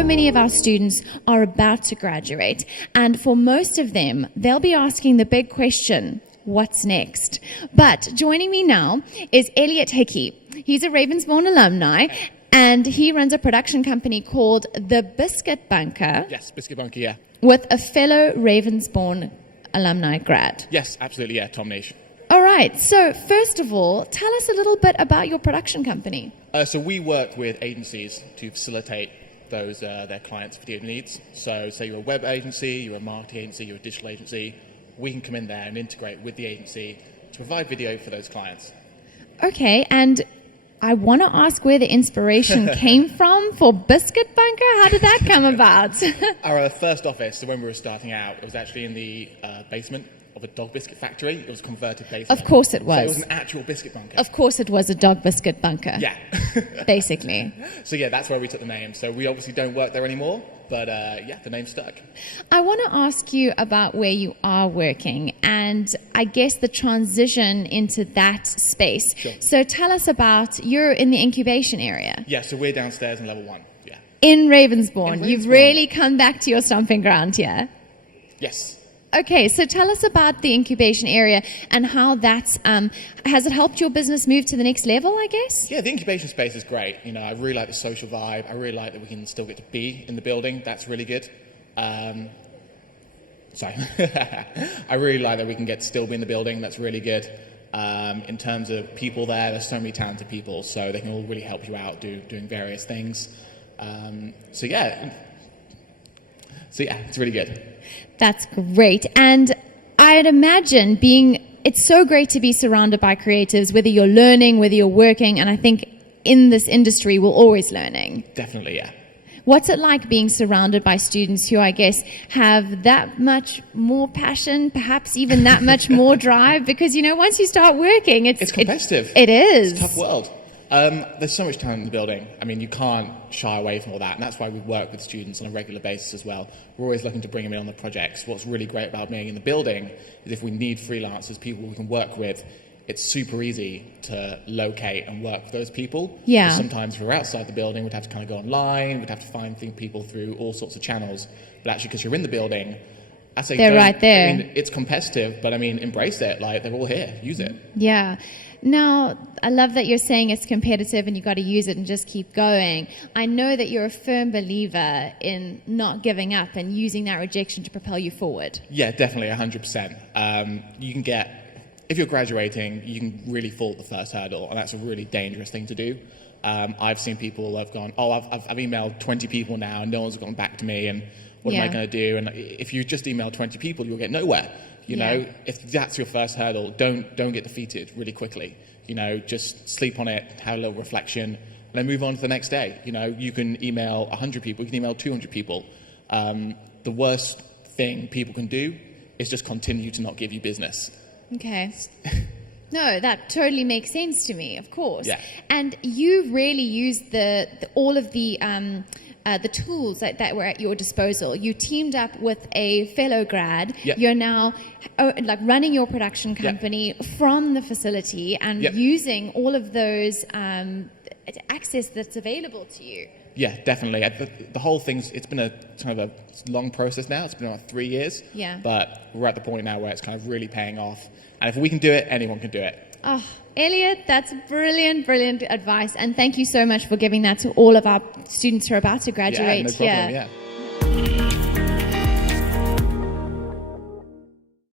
so many of our students are about to graduate, and for most of them, they'll be asking the big question, what's next? But joining me now is Elliot Hickey. He's a Ravensbourne alumni, and he runs a production company called The Biscuit Bunker. Yes, Biscuit Bunker, yeah. With a fellow Ravensbourne alumni grad. Yes, absolutely, yeah, Tom Nish. All right, so first of all, tell us a little bit about your production company. So we work with agencies to facilitate those their clients' video needs. So say you're a web agency, you're a marketing agency, you're a digital agency, we can come in there and integrate with the agency to provide video for those clients. Okay, and I want to ask where the inspiration came from for Biscuit Bunker. How did that come about? Our first office, so when we were starting out, it was actually in the basement of a dog biscuit factory. It was a converted basement. Of course it was. So it was an actual biscuit bunker. Of course it was a dog biscuit bunker. Yeah. Basically. So yeah, that's where we took the name. So we obviously don't work there anymore, but yeah, the name stuck. I want to ask you about where you are working and I guess the transition into that space. Sure. So tell us about, you're in the incubation area. Yeah, so we're downstairs in level 1. Yeah. In Ravensbourne. You've really come back to your stomping ground here. Yes. Okay, so tell us about the incubation area and how that's, has it helped your business move to the next level, I guess? Yeah, the incubation space is great. You know, I really like the social vibe. I really like that we can still get to be in the building. That's really good. Sorry. I really like that we can get to still be in the building. That's really good. In terms of people there's so many talented people, so they can all really help you out doing various things. So yeah, it's really good. That's great. And I'd imagine it's so great to be surrounded by creatives, whether you're learning, whether you're working, and I think in this industry we're always learning. Definitely, yeah. What's it like being surrounded by students who, I guess, have that much more passion, perhaps even that much more drive? Because, you know, once you start working, it's competitive. It is. It's a tough world. There's so much talent in the building. I mean, you can't shy away from all that, and that's why we work with students on a regular basis as well. We're always looking to bring them in on the projects. What's really great about being in the building is if we need freelancers, people we can work with, it's super easy to locate and work with those people. Yeah. Because sometimes if we're outside the building, we'd have to kind of go online, we'd have to find people through all sorts of channels. But actually, because you're in the building, I say they're right there. I mean, it's competitive, but I mean, embrace it. Like, they're all here. Use it. Yeah. Now, I love that you're saying it's competitive and you've got to use it and just keep going. I know that you're a firm believer in not giving up and using that rejection to propel you forward. Yeah, definitely, 100%. You can if you're graduating, you can really fall at the first hurdle, and that's a really dangerous thing to do. I've seen people have gone, I've emailed 20 people now and no one's gone back to me, and what am I going to do? And if you just email 20 people, you'll get nowhere. You know, if that's your first hurdle, don't get defeated really quickly. You know, just sleep on it, have a little reflection, and then move on to the next day. You know, you can email 100 people, you can email 200 people. The worst thing people can do is just continue to not give you business. Okay. No, that totally makes sense to me, of course. Yeah. And you really used all of the tools that were at your disposal. You teamed up with a fellow grad. Yep. You're now running your production company from the facility and using all of those access that's available to you. Yeah, definitely. The whole thing's, it's been a kind of a long process now. It's been about 3 years. Yeah. But we're at the point now where it's kind of really paying off. And if we can do it, anyone can do it. Oh, Elliot, that's brilliant, brilliant advice. And thank you so much for giving that to all of our students who are about to graduate Yeah, no problem, here. yeah.